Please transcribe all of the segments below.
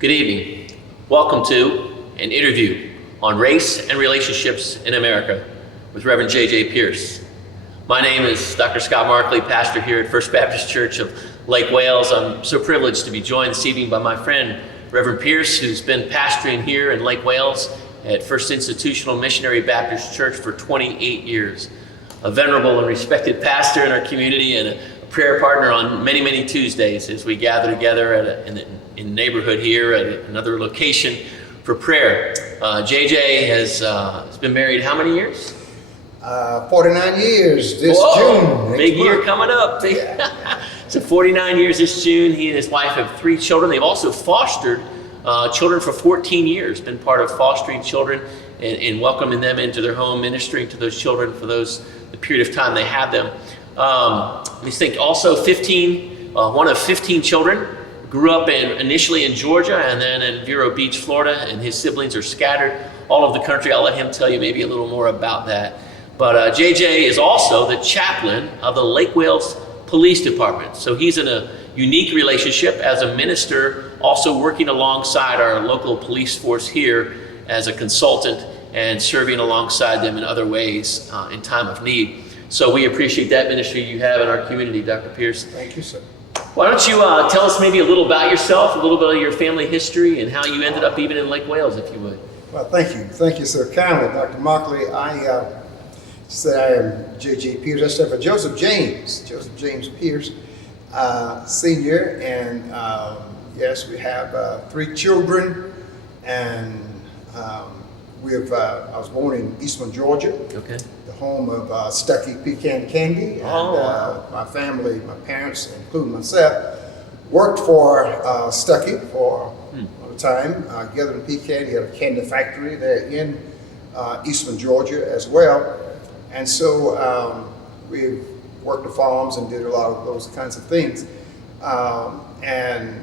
Good evening. Welcome to an interview on race and relationships in America with Reverend J.J. Pierce. My name is Dr. Scott Markley, pastor here at First Baptist Church of Lake Wales. I'm so privileged to be joined this evening by my friend, Reverend Pierce, who's been pastoring here in Lake Wales at First Institutional Missionary Baptist Church for 28 years. A venerable and respected pastor in our community and a prayer partner on many, many Tuesdays as we gather together in the neighborhood here at another location for prayer. JJ has been married how many years? 49 years this June. Big year coming up. So 49 years this June. He and his wife have 3 children. They've also fostered children for 14 years, been part of fostering children and welcoming them into their home, ministering to those children for the period of time they have them. Let me think, also one of 15 children. Grew up initially in Georgia and then in Vero Beach, Florida, and his siblings are scattered all over the country. I'll let him tell you maybe a little more about that. But JJ is also the chaplain of the Lake Wales Police Department. So he's in a unique relationship as a minister, also working alongside our local police force here as a consultant and serving alongside them in other ways in time of need. So we appreciate that ministry you have in our community, Dr. Pierce. Thank you, sir. Why don't you tell us maybe a little about yourself, a little bit of your family history, and how you ended up even in Lake Wales, if you would. Well, thank you. Thank you so kindly, Dr. Markley. I said I am J.J. Pierce. I stand for Joseph James Pierce, Senior. And yes, we have 3 children. And I was born in Eastman, Georgia. Okay. The home of Stuckey Pecan Candy. And my family, my parents, including myself, worked for Stuckey for a time. Gathering pecan, he had a candy factory there in Eastman, Georgia as well. And so we worked the farms and did a lot of those kinds of things. And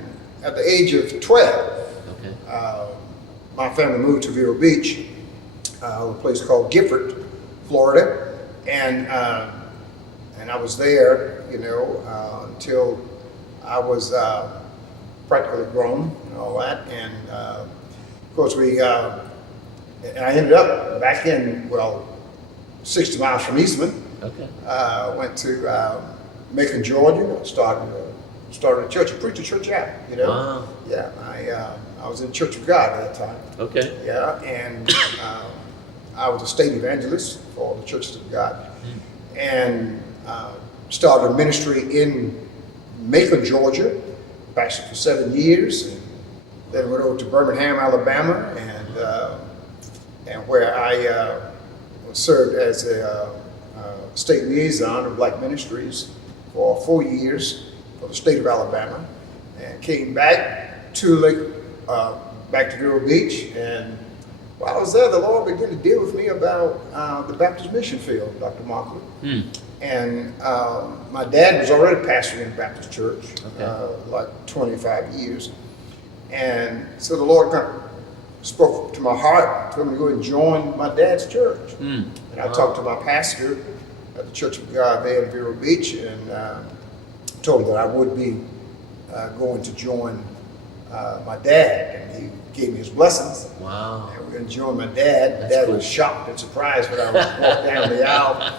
at the age of 12, my family moved to Vero Beach, a place called Gifford, Florida, and I was there, until I was practically grown and all that. And of course, and I ended up back in 60 miles from Eastman. Okay. Went to Macon, Georgia. Started a church, preached a church out. Wow. Yeah, I was in the Church of God at that time. Okay. Yeah, and I was a state evangelist for the Churches of God, and started a ministry in Macon, Georgia. Pastored for 7 years, and then went over to Birmingham, Alabama, and where I served as a state liaison of Black Ministries for 4 years for the state of Alabama, and came back to Vero Beach. And while I was there, the Lord began to deal with me about the Baptist mission field, Dr. Markley. And my dad was already pastoring in a Baptist church, like 25 years. And so the Lord kind of spoke to my heart, told me to go and join my dad's church. And I talked to my pastor at the Church of God there in Vero Beach, and told him that I would be going to join my dad, and he gave me his blessings. Wow. And we're going to join my dad. My dad was shocked and surprised when I walked down the aisle.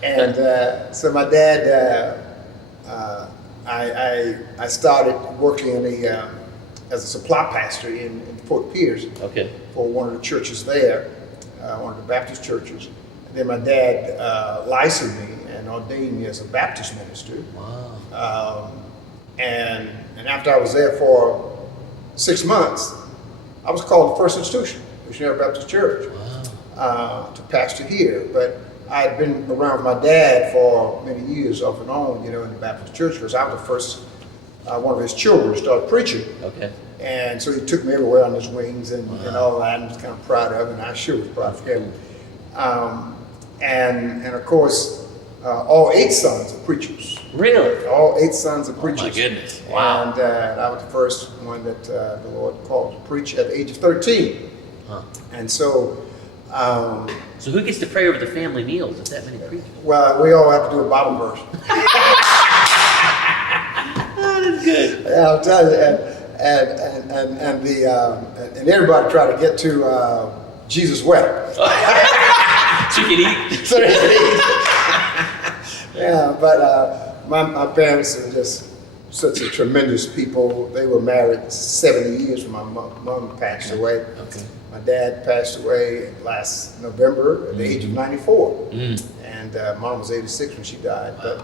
And so my dad, I started working as a supply pastor in Fort Pierce for one of the churches there, one of the Baptist churches. And then my dad licensed me and ordained me as a Baptist minister. Wow. And after I was there for 6 months, I was called to First Institution, Missionary Baptist Church, to pastor here. But I had been around my dad for many years off and on, in the Baptist church, because I was the first one of his children to start preaching. Okay. And so he took me everywhere on his wings and all that, and I was kind of proud of him, and I sure was proud of him. And of course, all 8 sons are preachers. Really? All 8 sons are preachers. Oh my goodness. Wow. And I was the first one that the Lord called to preach at the age of 13. And so... so who gets to pray over the family meals if that many preachers? Well, we all have to do a Bible verse. That is good. Yeah, I'll tell you. and everybody tried to get to Jesus Well. So you can eat. So they could eat. Yeah, but my parents are just such a tremendous people. They were married 70 years when my mom passed away. Okay. My dad passed away last November at the age of 94. And mom was 86 when she died, but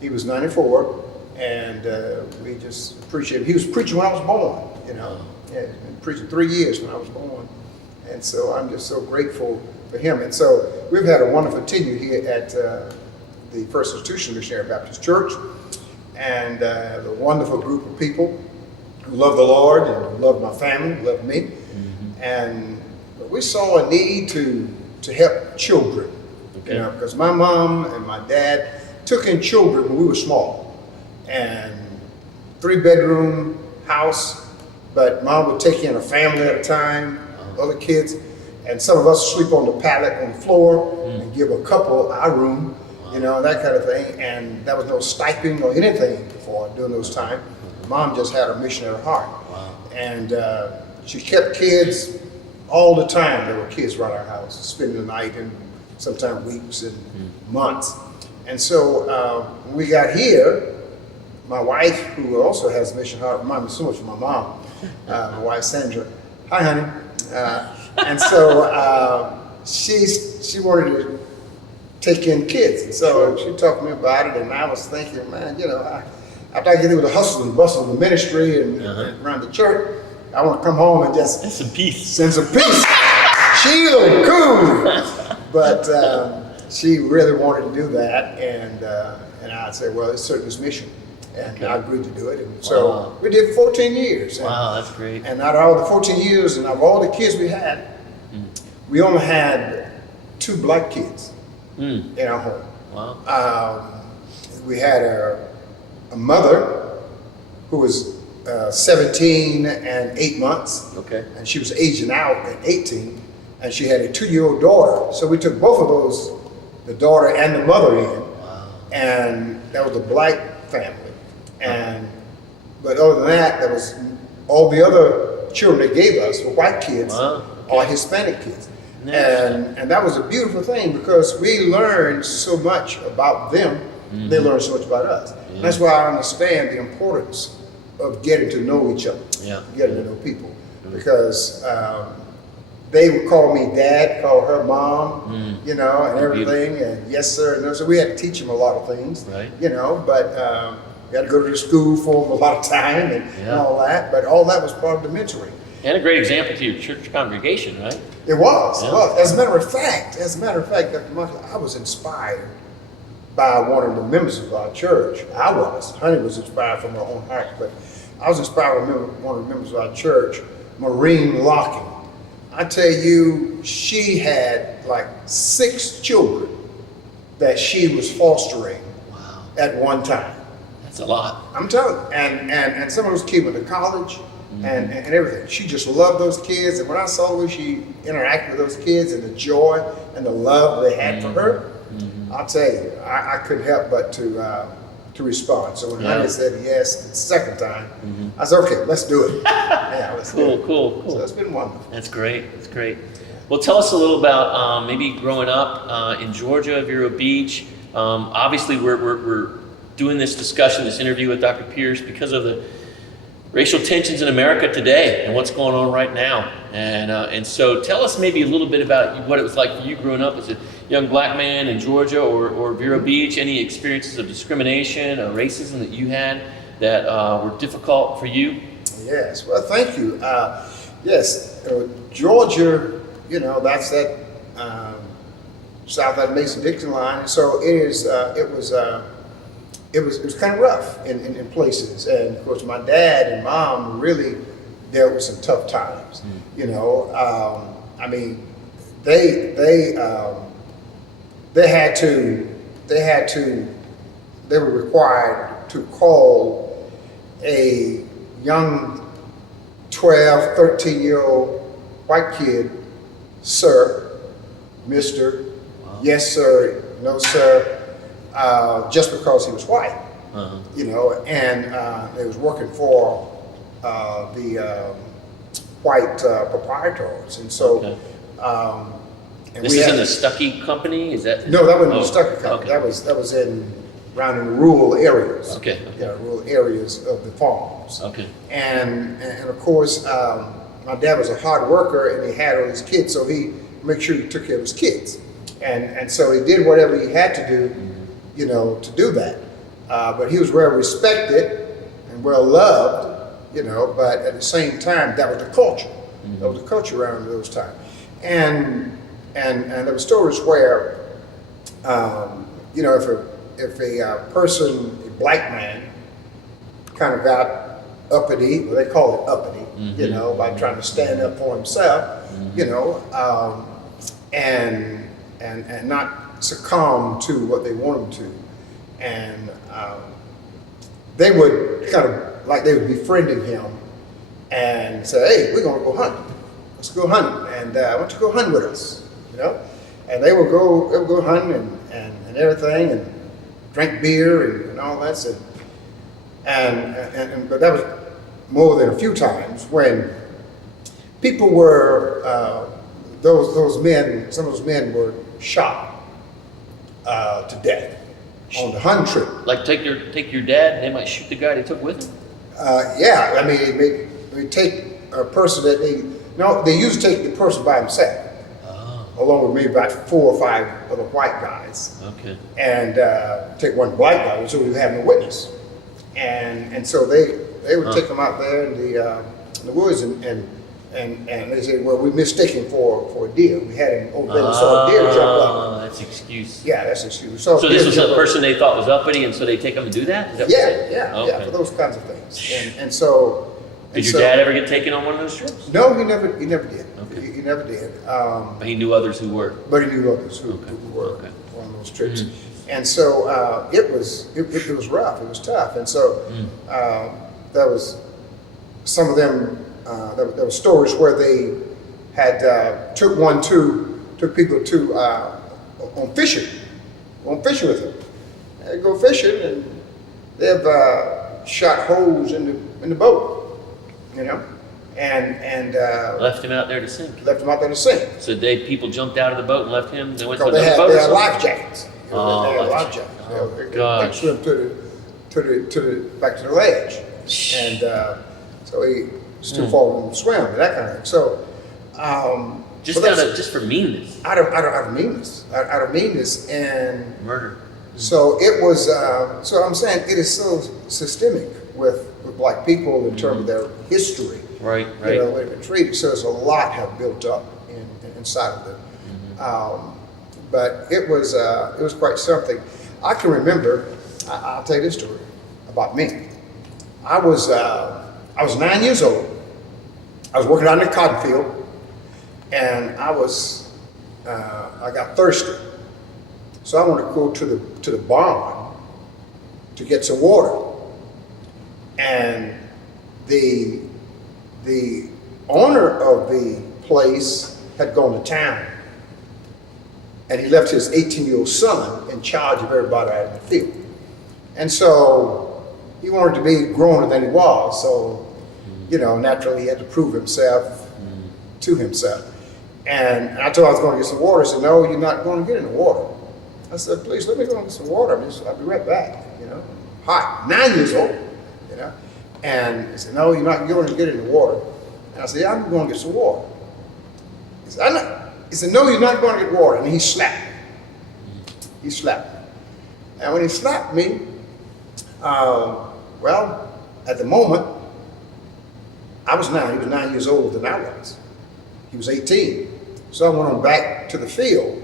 he was 94. And we just appreciate it. He was preaching when I was born, you know. Yeah, he's been preaching 3 years when I was born. And so I'm just so grateful for him. And so we've had a wonderful tenure here at the First Institution Missionary Baptist Church. And a wonderful group of people who love the Lord and love my family, love me. And we saw a need to help children, you know, because my mom and my dad took in children when we were small. And 3-bedroom house, but mom would take in a family at a time, other kids, and some of us sleep on the pallet on the floor and give a couple our room, you know, that kind of thing. And there was no stipend or anything before during those times. Mom just had a mission at her heart. And she kept kids all the time. There were kids around our house, spending the night and sometimes weeks and months. And so when we got here, my wife, who also has a mission heart, reminded me so much of my mom, my wife Sandra. Hi, honey. And so she wanted to take in kids. And so she talked to me about it, and I was thinking, man, you know, after I get through the hustle and bustle of the ministry and around the church, I want to come home and just Some peace. send some peace. Chill and cool. But she really wanted to do that, and I'd say, well, it's certainly his mission. And I agreed to do it. And so we did 14 years. And, Wow, that's great. And out of all the 14 years and of all the kids we had, we only had 2 black kids in our home. Wow. We had a mother who was 17 and 8 months. Okay. And she was aging out at 18. And she had a 2-year-old daughter. So we took both of those, the daughter and the mother in. Wow. And that was a black family. But other than that, there was all the other children they gave us were white kids or Hispanic kids. And that was a beautiful thing because we learned so much about them. They learned so much about us. And that's why I understand the importance of getting to know each other, getting to know people. Because they would call me dad, call her mom, you know, and everything, and yes sir. And so we had to teach them a lot of things, you know, but we had to go to the school for a lot of time and all that, but all that was part of the mentoring. And a great example to your church congregation, right? It was. As a matter of fact, Dr. Michael, I was inspired by one of the members of our church. Honey was inspired from her own heart, but I was inspired by one of the members of our church, Maureen Locking. I tell you, she had like 6 children that she was fostering at one time. That's a lot. I'm telling you. And some of those kids went to college and everything. She just loved those kids. And when I saw the way she interacted with those kids and the joy and the love they had for her, I'll tell you, I couldn't help but to respond. So when Honey said yes the second time, I said, okay, let's do it. Let's do it. Cool. So it's been wonderful. That's great. That's great. Well, tell us a little about maybe growing up in Georgia, Vero Beach. Obviously, we're doing this discussion, this interview with Dr. Pierce because of the racial tensions in America today and what's going on right now. And so tell us maybe a little bit about what it was like for you growing up as a young black man in Georgia or Vero Beach, any experiences of discrimination or racism that you had that were difficult for you? Yes, well, thank you. Yes, Georgia, you know, that's that south of the Mason-Dixon line. And so it was kind of rough in places. And of course, my dad and mom really dealt with some tough times. You know, I mean, they were required to call a young 12, 13-year-old white kid, sir, mister, yes sir, no sir, just because he was white. You know, and they was working for the white proprietors, and so. Okay. And This we is had in the Stuckey company? Is that? No, that wasn't Oh, the Stuckey company. okay. That was around in the rural areas. Okay. You know, rural areas of the farms. Okay. And of course, my dad was a hard worker, and he had all his kids, so he made sure he took care of his kids, and so he did whatever he had to do, you know, to do that. But he was well respected and well loved, you know. But at the same time, that was the culture. That was the culture around those times, and there were stories where, you know, if a person, a black man, kind of got uppity, well, they call it uppity, you know, by trying to stand up for himself, you know, and not succumb to what they want him to, and they would kind of like they would be befriending him and say, "Hey, we're gonna go hunting. Let's go hunting, and why don't you go hunting with us?" You know, and they would go hunting and everything, and drink beer and all that. So, but that was more than a few times when people were those men. Some of those men were shot to death on the hunting trip. Like take your dad, and they might shoot the guy they took with them? Yeah, I mean, they take a person that they usually take the person by himself, along with maybe about 4 or 5 other white guys. Okay. And take one black guy, so we have no witness. And so they would take them out there in the woods, and they said, well, we mistaken for a deer. We had him over there, we saw a deer jump up. Oh, that's an excuse. Yeah, that's an excuse. So this was a person they thought was uppity, and so they take them to do that? Is that what Yeah, you're saying? yeah, for those kinds of things. And so. Did your dad ever get taken on one of those trips? No, he never did. Okay. He never did. But he knew others who were. But he knew others who were on those trips. And so it was rough. It was tough. And so there was some of them. There were stories where they had took people to on fishing with them. They go fishing, and they've shot holes in the boat, you know, and Left him out there to sink. left them out there to sink. So people jumped out of the boat and left him? They went to Because another boat? they or had something? life jackets. You know, Oh, they had life life jackets. jackets. Oh, They gosh. swim to the back to the ledge, and so he still falling in the swim and that kind of thing. So Just for meanness. out of meanness, and Murder. so it was. So I'm saying it is so systemic with black people in terms of their history. Right. You know, they've been treated. So there's a lot have built up inside of them. But it was quite something. I can remember. I'll tell you this story about me. I was 9 years old. I was working out in the cotton field, and I got thirsty. So I wanted to go to the barn to get some water. And the owner of the place had gone to town, and he left his 18-year-old son in charge of everybody out in the field. And so he wanted to be growner than he was, so, you know, naturally he had to prove himself to himself. And I told him I was going to get some water. He said, "No, you're not going to get any water." I said, "Please, let me go and get some water. I'll be right back," you know. Hot, 9 years old, you know. And he said, "No, you're not going to get any water." And I said, "Yeah, I'm going to get some water." He said, "I'm not." He said, "No, you're not going to get water." And he slapped me. He slapped me. And when he slapped me, well, at the moment, I was 9. He was 9 years older than I was. He was 18. So I went on back to the field.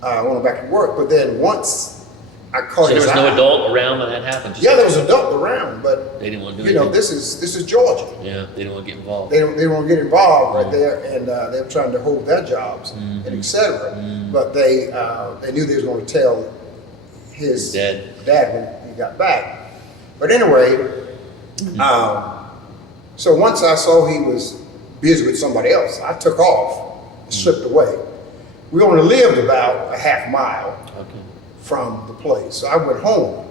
I went on back to work. But then once I caught So there his was no eye- adult around when that happened? Yeah, there was an adult around, but They didn't want to do you know, anything? this is Georgia. Yeah, they didn't want to get involved. They don't want to get involved right there, and they were trying to hold their jobs and etc. But they knew they was going to tell his Dad. when he got back. But anyway, so once I saw he was busy with somebody else, I took off and slipped away. We only lived about a half mile Okay. from the place, so I went home.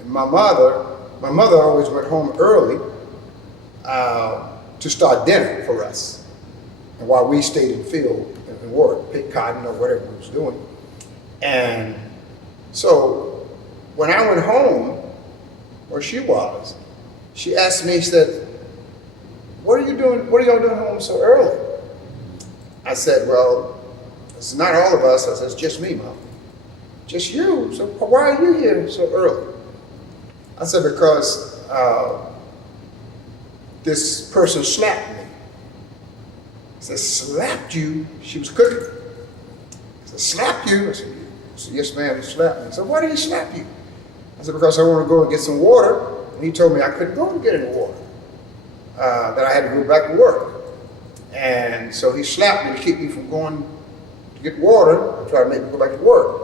And my mother always went home early to start dinner for us. And while we stayed in the field and worked, picked cotton or whatever we was doing. And so when I went home, where she was, she asked me, she said, what are you doing? What are y'all doing home so early? I said, well, it's not all of us. I said, it's just me, Mom. Just you? So why are you here so early? I said, because this person slapped me. I said, slapped you? She was cooking. I said, slapped you? I said, yes, ma'am, he slapped me. I said, why did he slap you? I said, because I want to go and get some water. And he told me I couldn't go and get any water, that I had to go back to work. And so he slapped me to keep me from going to get water and try to make me go back to work.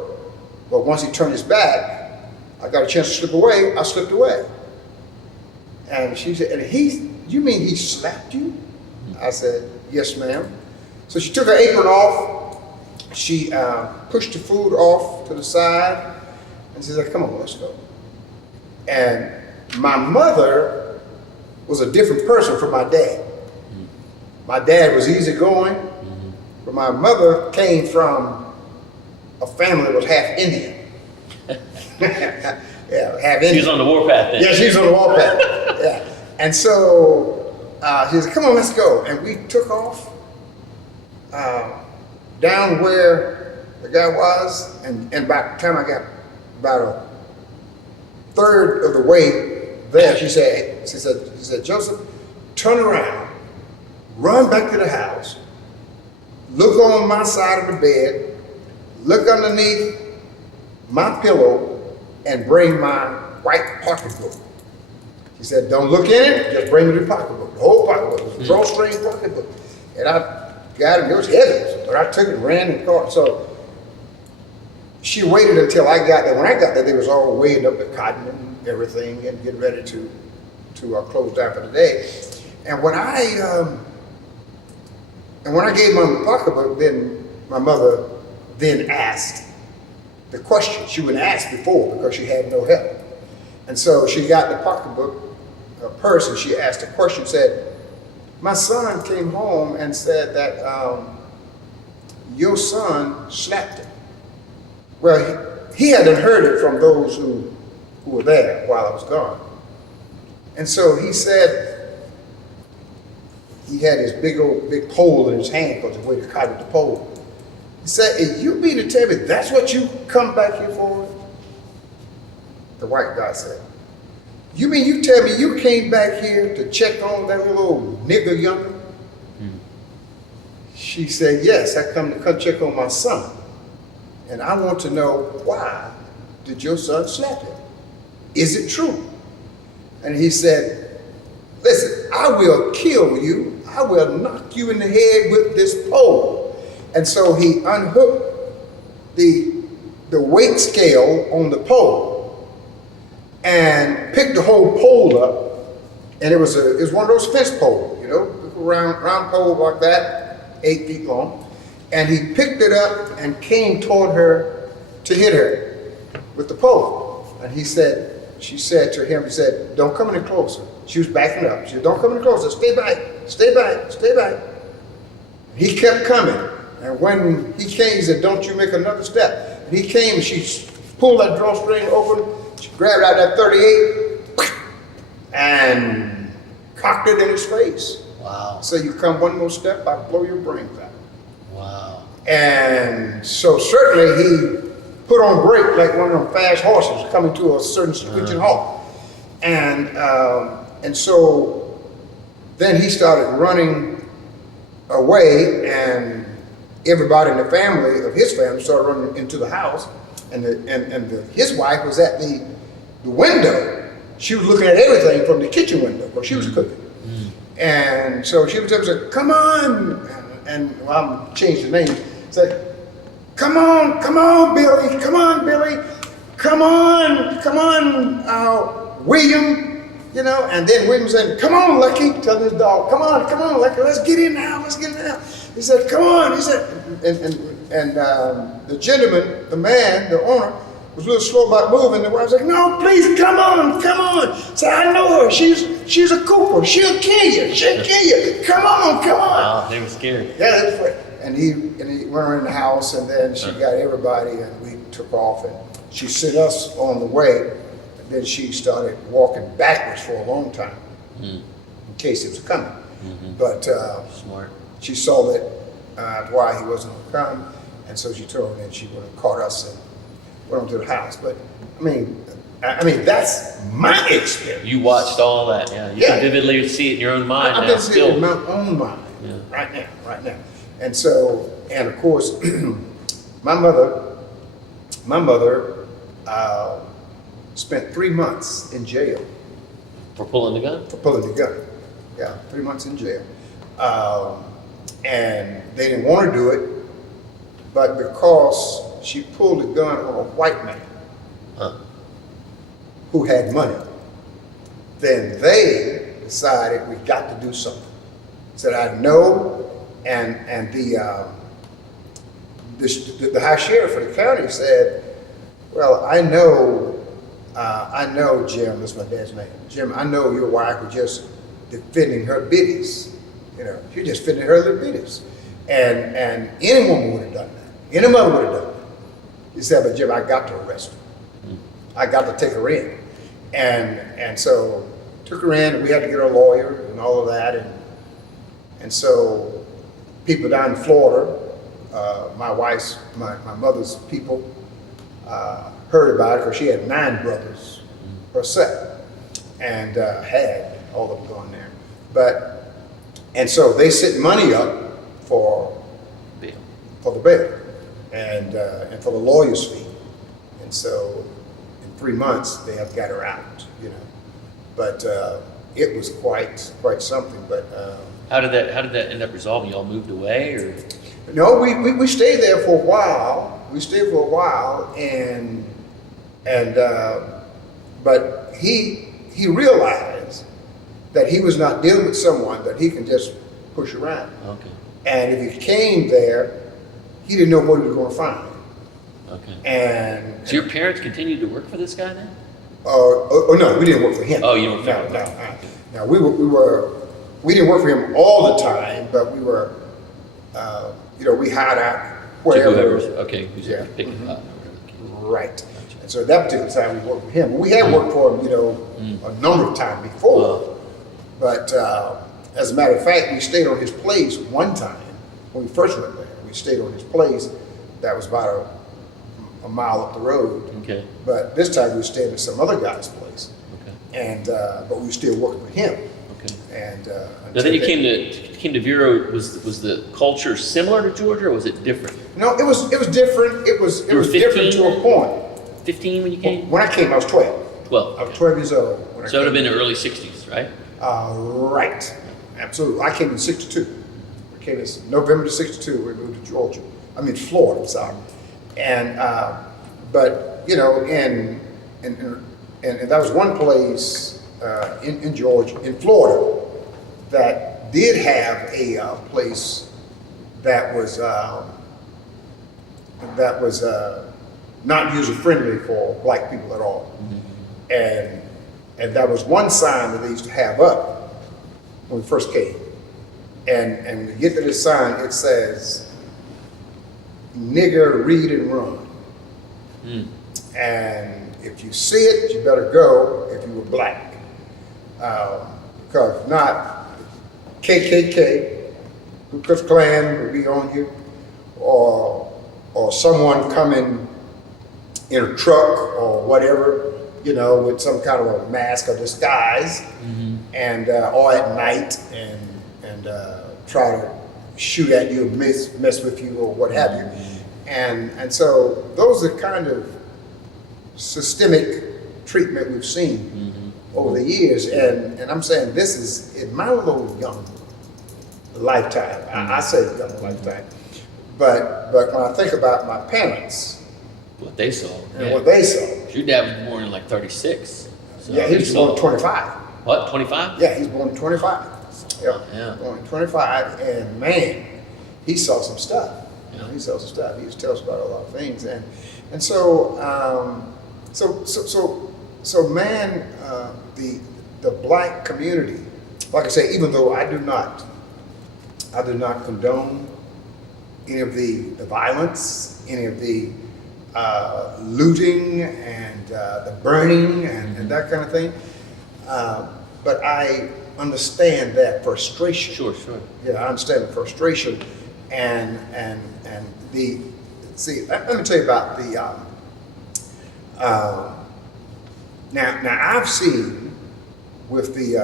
But once he turned his back, I got a chance to slip away, I slipped away. And she said, and you mean he slapped you? I said, yes, ma'am. So she took her apron off, she pushed the food off to the side, and she said, come on, let's go. And my mother was a different person from my dad. My dad was easygoing, but my mother came from a family that was half Indian. Yeah, half Indian. She was on the warpath then. Yeah, she was on the warpath. Yeah. And so she said, come on, let's go. And we took off down where the guy was, and by the time I got about a third of the way there, she said, Joseph, turn around, run back to the house, look on my side of the bed, look underneath my pillow, and bring my white pocketbook. She said, don't look in it, just bring me the pocketbook, the whole pocketbook. It was a drawstring pocketbook. And I got it, it was heavy, but I took it, ran and caught. So she waited until I got there. When I got there, they was all weighing up the cotton and everything and getting ready to close down for the day. And when I gave Mom the pocketbook, then my mother then asked the question she wouldn't ask before because she had no help. And so she got the pocketbook, purse, and she asked a question, said, my son came home and said that your son slapped him. Well, he hadn't heard it from those who were there while I was gone. And so he said, he had his big pole in his hand because the way to cut the pole. He said, you mean to tell me that's what you come back here for? The white guy said, you mean you tell me you came back here to check on that little old nigger youngin'? She said, yes, I come to check on my son. And I want to know, why did your son slap him? Is it true? And he said, listen, I will kill you. I will knock you in the head with this pole. And so he unhooked the weight scale on the pole and picked the whole pole up. And it was one of those fence poles, you know, round pole like that, 8 feet long. And he picked it up and came toward her to hit her with the pole. And she said to him, don't come any closer. She was backing up. She said, don't come any closer. Stay back, stay back, stay back. He kept coming. And when he came, he said, don't you make another step. And he came and she pulled that drawstring open. She grabbed out that 38 and cocked it in his face. Wow. So you come one more step, I'll blow your brains out. Wow. And so certainly he put on brake like one of them fast horses coming to a certain screeching halt. And so then he started running away, and everybody in the family of his family started running into the house, and his wife was at the window. She was looking at everything from the kitchen window because she was cooking. And so she was saying, come on, and well, I'm changing the name. Said, come on, Billy, come on, Billy, come on, William, you know. And then William said, come on, Lucky, telling his dog, come on, Lucky, let's get in now, He said, come on, he said, and the gentleman, the man, the owner, was a little slow about moving. The wife was like, "No, please, come on, come on." So I know her. She's a Cooper. She'll kill you. She'll kill you. Come on, come on. Wow, they were scared. Yeah, that's right. And he went her in the house, and then she got everybody, and we took off, and she sent us on the way. And then she started walking backwards for a long time, in case it was coming. But Smart. she saw that why he wasn't going to come, and so she told him, and she would have caught us and went on to the house. But I mean, that's my experience. You watched all that, yeah. You can vividly see it in your own mind I've now. been seeing it in my own mind right now. And so, and of course, my mother spent 3 months in jail For pulling the gun? for pulling the gun. Yeah, 3 months in jail. And they didn't want to do it, but because she pulled the gun on a white man who had money, then they decided we got to do something. Said, I know, and the high sheriff for the county said, well, I know, Jim, that's my dad's name. Jim, I know your wife was just defending her biddies. You know, she just defending her little biddies. And any woman would have done that. Any mother would have done that. He said, but Jim, I got to arrest her. I got to take her in. And so took her in, and we had to get her a lawyer and all of that. And so people down in Florida, my mother's people, heard about it because she had 9 brothers herself, and had all of them gone there. And so they sent money up for the bail and for the lawyer's fee. And so in 3 months they have got her out, you know. But it was quite something. But How did that end up resolving? Y'all moved away, or? no, we stayed there for a while. But he realized that he was not dealing with someone that he can just push around. Okay. And if he came there, he didn't know what he was going to find. Okay. And So your parents continued to work for this guy then? no, we didn't work for him. Oh, you didn't work for him. No, we didn't work for him all the time, but we were, we hired out wherever. Okay, who's picking up? Right. And so at that particular time, we worked for him. We had worked for him, a number of times before. But as a matter of fact, we stayed on his place one time when we first went there. We stayed on his place. That was about a mile up the road. Okay. But this time we were staying at some other guy's place. Okay. And but we were still working with him. Okay. And Now then you came to Vero. Was the culture similar to Georgia, or was it different? No, it was different. It was different to a point. 15 when you came? When I came, I was 12. 12. I was 12 years old. When So it would have been the early 60s, right? Right. Absolutely. I came in '62. I came in November of '62. We moved to Georgia. Florida. Sorry. And but and that was one place in Georgia, in Florida, that did have a place that was not user friendly for black people at all. And that was one sign that they used to have up when we first came. And when you get to this sign, it says, "Nigger, read and run." And if you see it, you better go if you were black. Because if not, KKK, Ku Klux Klan will be on you, or someone coming in a truck or whatever, with some kind of a mask or disguise, and or at night and try to shoot at you, mess with you, or what have you. And so those are kind of systemic treatment we've seen over the years. And I'm saying this is in my little young lifetime. I say young lifetime, but when I think about my parents, What they saw. and what they saw. Your dad was born in like 36. So Yeah, he was born in 25. What, 25? Yeah, he's born in 25. Yep. Yeah. Born in 25, and man, he saw some stuff. He saw some stuff. He used to tell us about a lot of things, And so man, the black community, like I say, even though I do not condone any of the violence, any of the looting and the burning and that kind of thing, but I understand that frustration. Sure. Yeah, I understand the frustration, and the see. Let me tell you about the. Now I've seen with the.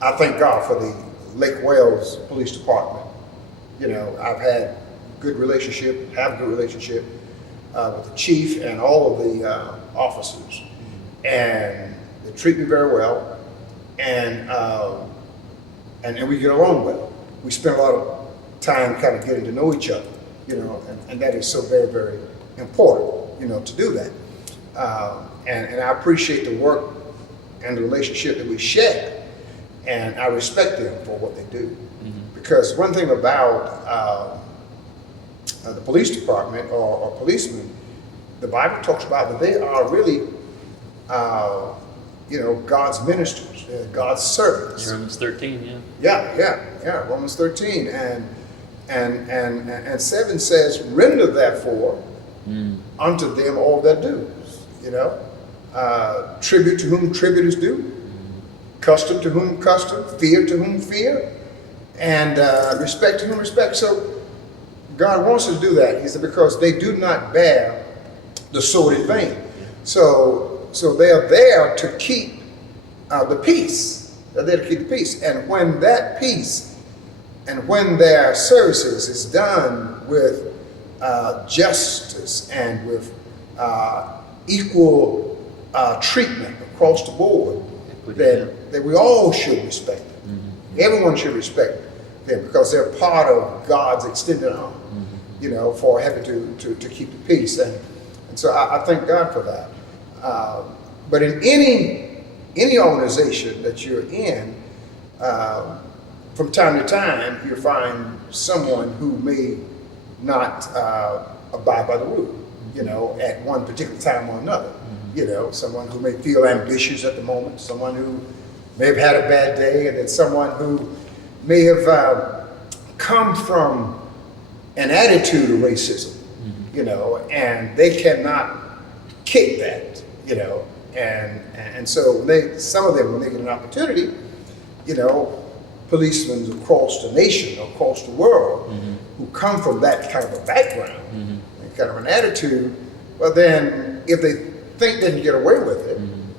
I thank God for the Lake Wales Police Department. You know, I've had have a good relationship with the chief and all of the officers, and they treat me very well. And we get along well. We spend a lot of time kind of getting to know each other, you know, and that is so very, very important, you know, to do that. And I appreciate the work and the relationship that we share, and I respect them for what they do. Because one thing about the police department or policemen, the Bible talks about that they are really you know, God's ministers, God's servants. Romans 13, Yeah. Romans 13 and 7 says, "Render therefore unto them all their dues." You know, tribute to whom tribute is due, custom to whom custom, fear to whom fear, and respect to whom respect. So God wants us to do that. He said, because they do not bear the sword in vain. So they are there to keep the peace. They're there to keep the peace. And when that peace and when their services is done with justice and with equal treatment across the board, then we all should respect them. Everyone should respect them because they're part of God's extended arm, you know, for having to keep the peace. And so I thank God for that. But in any organization that you're in, from time to time, you find someone who may not abide by the rule, you know, at one particular time or another. You know, someone who may feel ambitious at the moment, someone who may have had a bad day, and then someone who may have come from an attitude of racism, you know, and they cannot kick that, you know. And so some of them, when they get an opportunity, you know, policemen across the nation, across the world, who come from that kind of a background, and kind of an attitude, well then, if they think they can get away with it,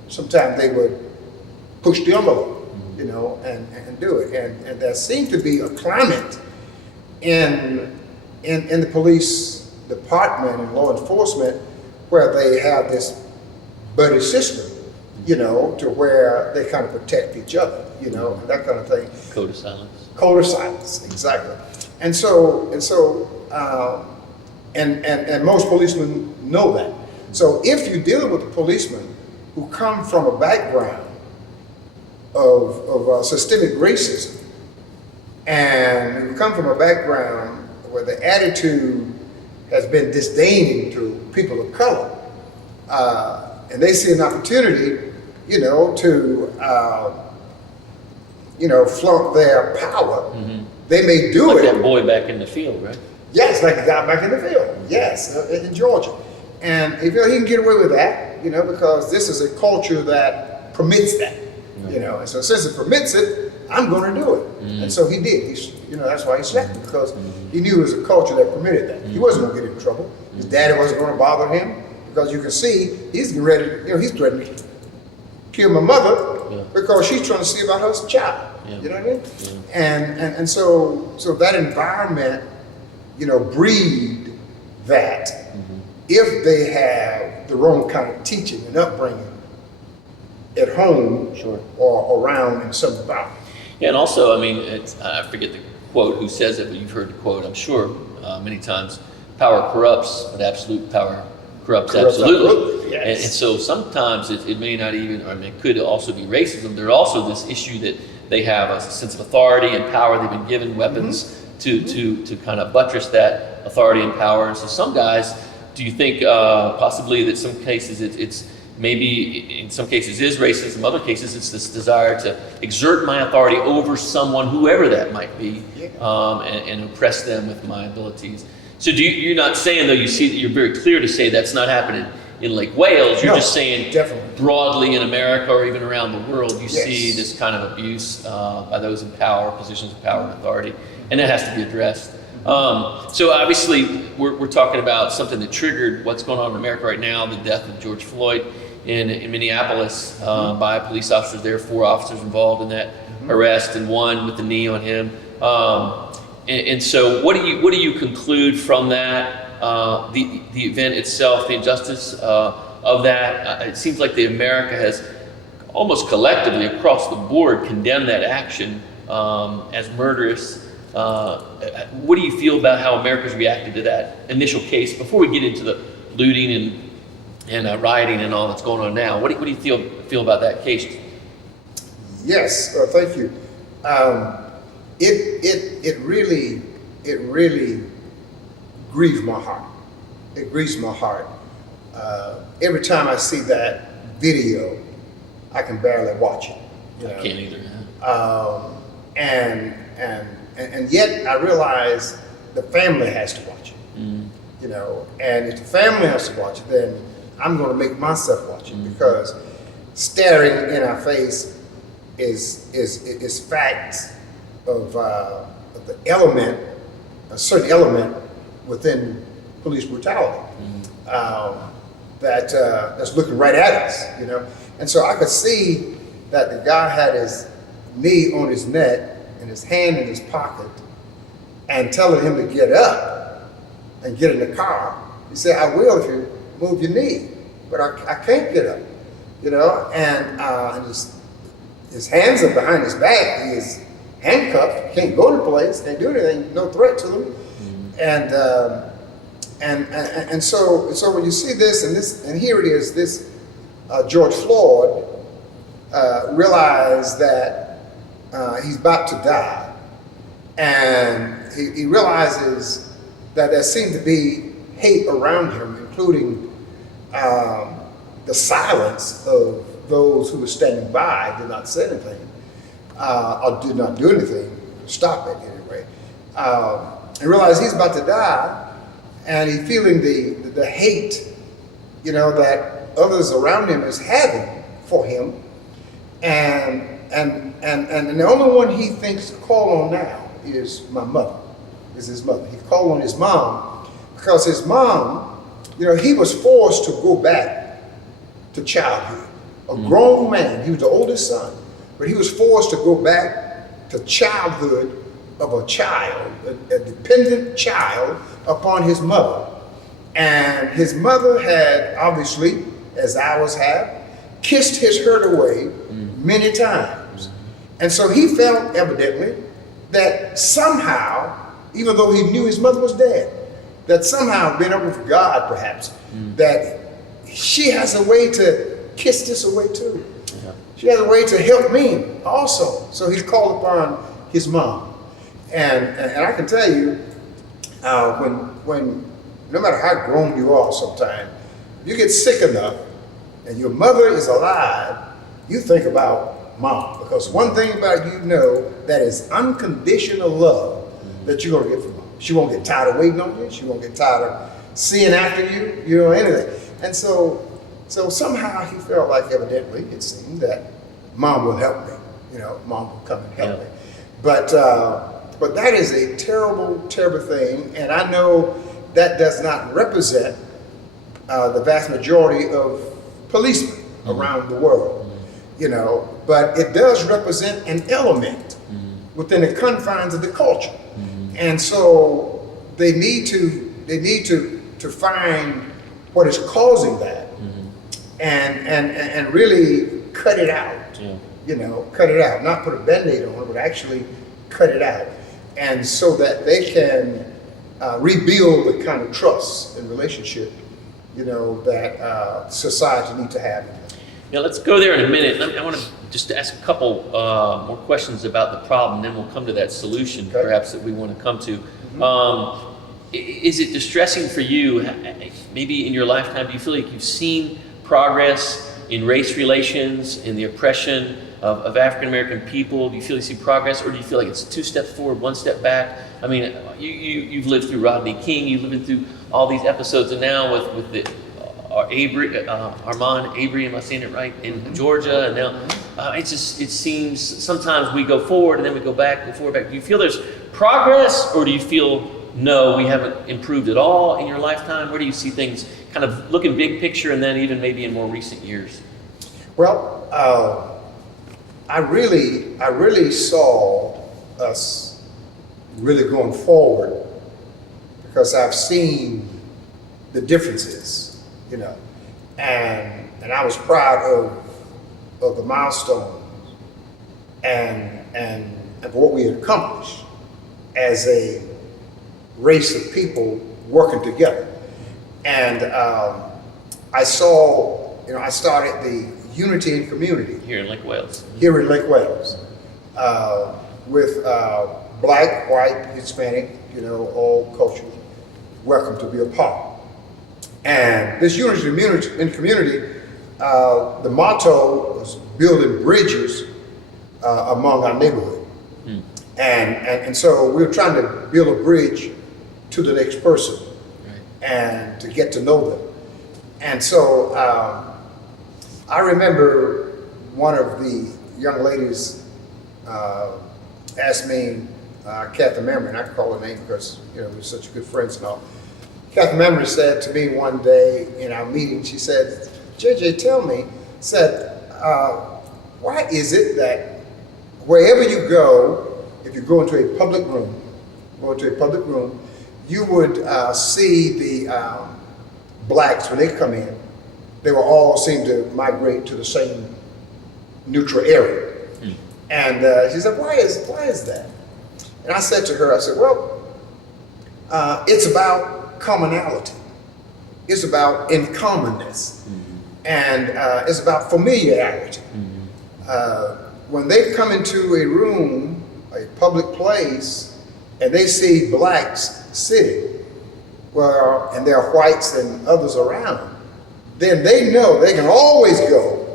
sometimes they would push the envelope, you know, and do it. And there seems to be a climate in the police department and law enforcement where they have this buddy system, you know, to where they kind of protect each other, you know, and that kind of thing. Code of silence. Code of silence, exactly. And most policemen know that. So if you're dealing with a policeman who come from a background of systemic racism, and you come from a background where the attitude has been disdaining to people of color, and they see an opportunity, you know, to, you know, flaunt their power, they may do like it. that boy back in the field, right? Yes, like the guy back in the field. Yes, in Georgia. And he can get away with that, you know, because this is a culture that permits that, you know. And so since it permits it, I'm going to do it. And so he did. You know, that's why he slapped him, because he knew it was a culture that permitted that. He wasn't going to get in trouble. His daddy wasn't going to bother him, because you can see he's ready. You know, he's threatening to kill my mother because she's trying to see about her child. You know what I mean? And so that environment, you know, breed that. If they have the wrong kind of teaching and upbringing at home or around in some environment. Yeah, and also, I mean, I forget the quote who says it, but you've heard the quote, I'm sure, many times. Power corrupts, but absolute power corrupts absolutely. Yes. And so sometimes it may not even, or I mean, it could also be racism. There's also this issue that they have a sense of authority and power. They've been given weapons to kind of buttress that authority and power. And so some guys Do you think possibly that some cases it's maybe in some cases is racism, other cases it's this desire to exert my authority over someone, whoever that might be, and oppress them with my abilities? So you're not saying, though, you see that you're very clear to say that's not happening in Lake Wales. You're just saying definitely. Broadly in America or even around the world, you Yes. see this kind of abuse by those in power, positions of power and authority, and that has to be addressed. So obviously we're talking about something that triggered what's going on in America right now, the death of George Floyd in Minneapolis by police officers. There are 4 officers involved in that arrest, and 1 with the knee on him. And so what do you conclude from that, the event itself, the injustice of that? It seems like America has almost collectively across the board condemned that action as murderous. What do you feel about how America's reacted to that initial case before we get into the looting and rioting and all that's going on now? What do you feel about that case? Yes, thank you. It really grieves my heart. It grieves my heart. Every time I see that video, I can barely watch it. You know? I can't either. And yet I realize the family has to watch it. You know, and if the family has to watch it, then I'm going to make myself watch it, because staring in our face is facts of the element, a certain element within police brutality that's looking right at us, you know. And so I could see that the guy had his knee on his neck and his hand in his pocket and telling him to get up and get in the car. He said, "I will if you move your knee, but I can't get up," you know. And his hands are behind his back. He is handcuffed. Can't go to the place. Can't do anything. No threat to them. And so when you see this and here it is, this George Floyd realized that he's about to die, and he realizes that there seemed to be hate around him, including the silence of those who were standing by, did not say anything, or did not do anything to stop it anyway. And realized he's about to die, and he's feeling the hate, you know, that others around him is having for him, and the only one he thinks to call on now is his mother. He called on his mom because his mom, you know, he was forced to go back to childhood. A grown man, he was the oldest son, but he was forced to go back to childhood of a child, a dependent child upon his mother. And his mother had obviously, as ours have, kissed his hurt away many times. And so he felt evidently that somehow, even though he knew his mother was dead, that somehow, being over with God perhaps, that she has a way to kiss this away too. Yeah. She has a way to help me also. So he called upon his mom. And I can tell you, when no matter how grown you are sometimes, you get sick enough and your mother is alive, you think about mom. Because one thing about you know that is unconditional love that you're going to get from mom. She won't get tired of waiting on you. She won't get tired of seeing after you, you know, anything. And so somehow he felt like, evidently, it seemed, that mom will help me. You know, mom will come and help me. But that is a terrible, terrible thing. And I know that does not represent the vast majority of policemen around the world, you know, but it does represent an element within the confines of the culture. And so they need to find what is causing that and really cut it out. You know, cut it out, not put a Band-Aid on it, but actually cut it out. And so that they can rebuild the kind of trust and relationship, you know, that society needs to have. Yeah, let's go there in a minute. I want to just ask a couple more questions about the problem, then we'll come to that solution, perhaps, that we want to come to. Is it distressing for you, maybe in your lifetime, do you feel like you've seen progress in race relations, in the oppression of African American people? Do you feel you see progress, or do you feel like it's 2 steps forward, 1 step back? I mean, you've lived through Rodney King, you've lived through all these episodes, and now with the Armand Avery, am I saying it right, in Georgia, and now it seems sometimes we go forward and then we go back, go forward, back. Do you feel there's progress, or do you feel no, we haven't improved at all in your lifetime? Where do you see things kind of looking big picture, and then even maybe in more recent years? Well, I really saw us really going forward because I've seen the differences, you know, and I was proud of the milestones and what we had accomplished as a race of people working together. And I saw, I started the Unity in Community Here in Lake Wales. here in Lake Wales with Black, white, Hispanic, all cultures welcome to be a part. And this Unity in Community, the motto was building bridges among our neighborhood. And so we were trying to build a bridge to the next person, right, and to get to know them. And so I remember one of the young ladies asked me, Kathy Memory, and I call her name because we're such good friends and all. Kathy Memory said to me one day in our meeting, she said, JJ, tell me, why is it that wherever you go, if you go into a public room, you would see the blacks when they come in, they will all seem to migrate to the same neutral area. And she said, why is that? And I said to her, well, it's about commonality. It's about incommonness. And it's about familiarity. When they come into a room, a public place, and they see blacks sitting, and there are whites and others around, then they know they can always go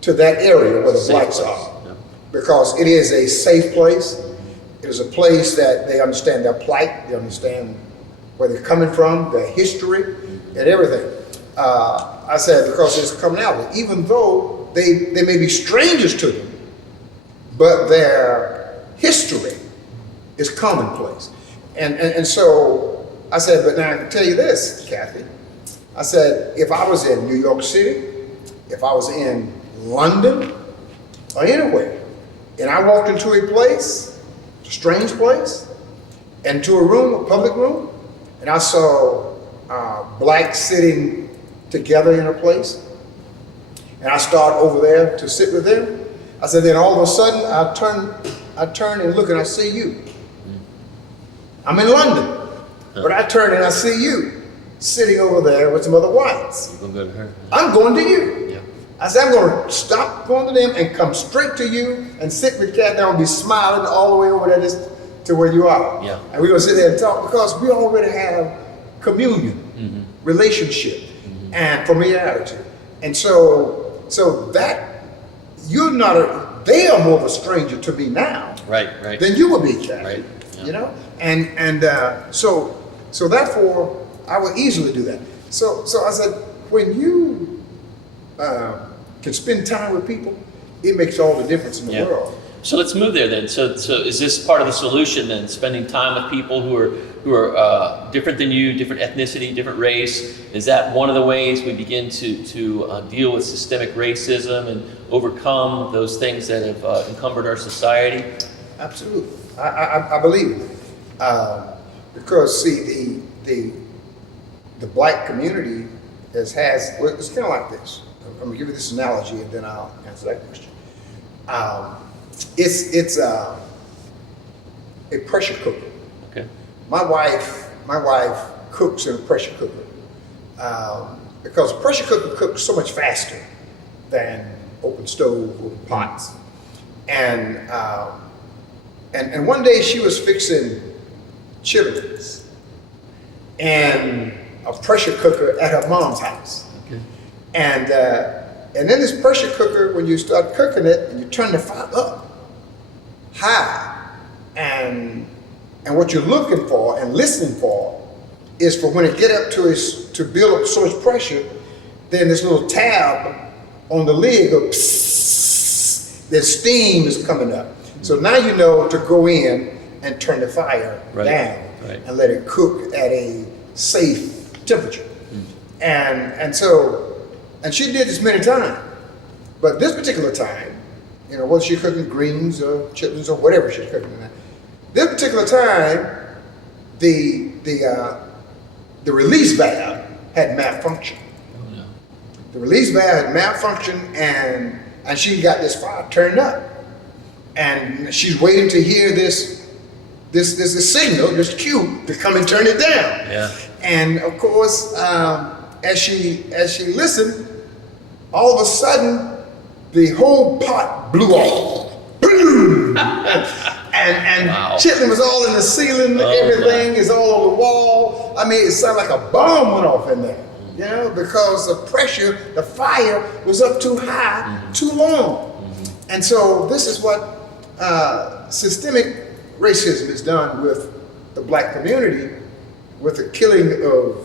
to that area where the blacks are. Because it is a safe place. It is a place that they understand their plight, they understand where they're coming from, their history, and everything. I said, because it's commonality, even though they may be strangers to them, but their history is commonplace. And so I said, but now I can tell you this, Kathy. I said, if I was in New York City, if I was in London, or anywhere, and I walked into a place, a strange place, and to a room, a public room, and I saw blacks sitting together in a place, and I start over there to sit with them, I said, then all of a sudden I turn and look and I see you. I'm in London, but I turn and I see you sitting over there with some other whites. You're gonna go to her. I'm going to you. Yeah. I said, I'm going to stop going to them and come straight to you and sit with Kathy and I'll be smiling all the way over there to where you are. Yeah. And we're going to sit there and talk because we already have communion, relationship, and familiarity. And so that you're not they are more of a stranger to me now. Right. Than you would be, Kathy. Right. Yeah. And so therefore I would easily do that. So I said, when you can spend time with people, it makes all the difference in the world. So let's move there then. So is this part of the solution then? Spending time with people who are different than you, different ethnicity, different race. Is that one of the ways we begin to deal with systemic racism and overcome those things that have encumbered our society? Absolutely, I believe it. Because see, the black community it's kind of like this. I'm gonna give you this analogy and then I'll answer that question. It's a pressure cooker. Okay. My wife cooks in a pressure cooker because a pressure cooker cooks so much faster than open stove or pots. And one day she was fixing chitlins, and a pressure cooker at her mom's house. Okay. And then this pressure cooker, when you start cooking it and you turn the fire up high, and what you're looking for and listening for is for when it get up to build up so much pressure, then this little tab on the lid goes psss, the steam is coming up. So now you know to go in and turn the fire down and let it cook at a safe temperature. And she did this many times, but this particular time, whether she's cooking greens or chitlins or whatever she's cooking, this particular time, the release valve had malfunctioned. Oh, no. The release valve had malfunctioned, and she got this fire turned up, and she's waiting to hear this signal, this cue to come and turn it down. Yeah. And of course, as she listened, all of a sudden, the whole pot blew off. Boom! and wow. chitlin was all in the ceiling. Everything is all on the wall. I mean, it sounded like a bomb went off in there. Because the pressure, the fire was up too high, too long. And so this is what systemic racism has done with the black community, with the killing of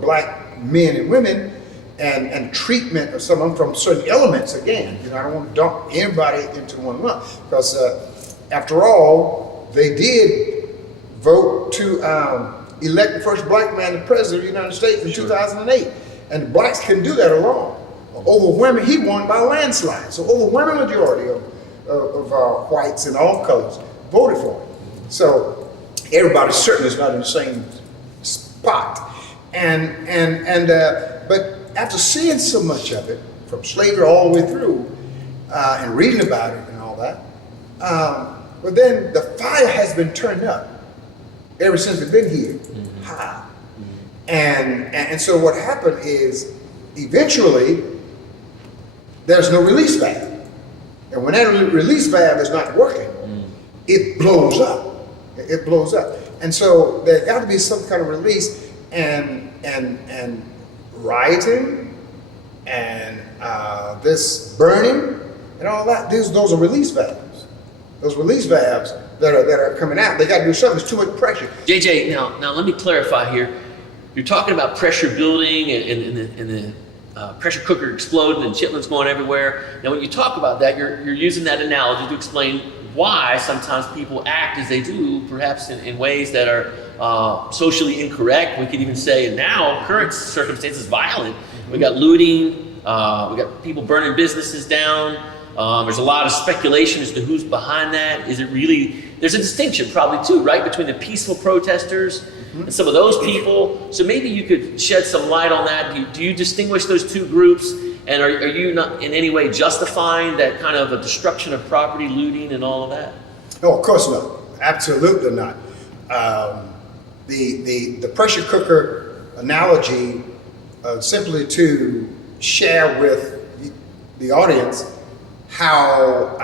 black men and women, and treatment of some of them from certain elements. Again, I don't want to dump anybody into one lump, because after all, they did vote to elect the first black man the president of the United States in 2008, and the blacks couldn't do that alone. Overwhelming, he won by a landslide. So overwhelming majority of whites in all colors voted for him. So everybody certainly is not in the same spot. But after seeing so much of it, from slavery all the way through, and reading about it and all that, but then the fire has been turned up ever since we've been here, high. And so what happened is, eventually, there's no release valve. And when that release valve is not working, it blows up. It blows up. And so there got to be some kind of release, and rioting, and this burning, and all that. Those are release valves. Those release valves that are coming out. They got to do something. There's too much pressure. JJ, now let me clarify here. You're talking about pressure building and the pressure cooker exploding and chitlins going everywhere. Now, when you talk about that, you're using that analogy to explain why sometimes people act as they do, perhaps in ways that are socially incorrect. We could even say now, current circumstances, violent. We got looting, we got people burning businesses down. There's a lot of speculation as to who's behind that. Is it really, there's a distinction probably too, right, between the peaceful protesters and some of those people. So maybe you could shed some light on that. Do you distinguish those two groups? And are you not in any way justifying that kind of a destruction of property, looting, and all of that? No, of course not. Absolutely not. The pressure cooker analogy, simply to share with the audience how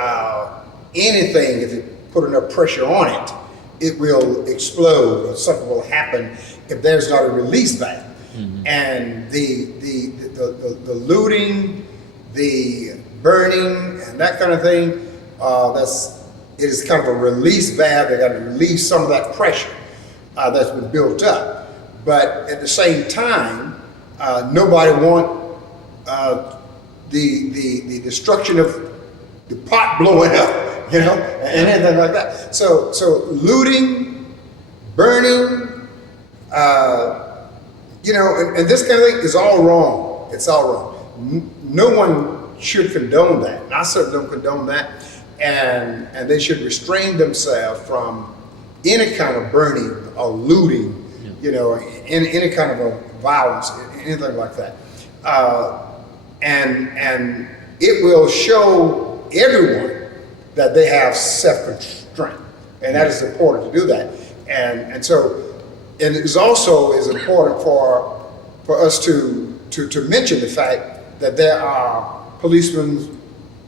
anything, if you put enough pressure on it, it will explode, or something will happen if there's not a release valve. And the looting, the burning, and that kind of thing, it is kind of a release valve. They got to release some of that pressure that's been built up. But at the same time, nobody want the destruction of the pot blowing up, and anything like that. So looting, burning, and this kind of thing is all wrong. It's all wrong. No one should condone that. And I certainly don't condone that. And they should restrain themselves from any kind of burning or looting, any kind of a violence, anything like that. And it will show everyone that they have self-constraint, and that is important to do that. And so, and it is also important for us to mention the fact that there are policemen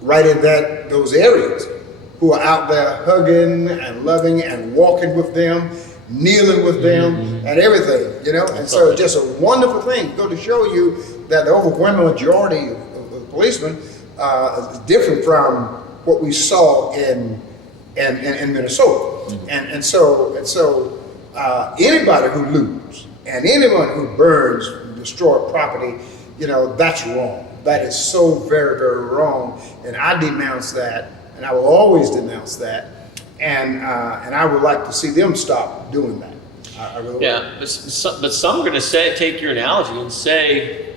right in those areas who are out there hugging and loving and walking with them kneeling with them and everything, you know. And so it's just a wonderful thing. Go to show you that the overwhelming majority of policemen is different from what we saw in Minnesota. And so anybody who loots and anyone who burns, destroy property, you know, that's wrong. That is so very, very wrong. And I denounce that, and I will always denounce that. And I would like to see them stop doing that. I really Yeah, but some are going to say, take your analogy and say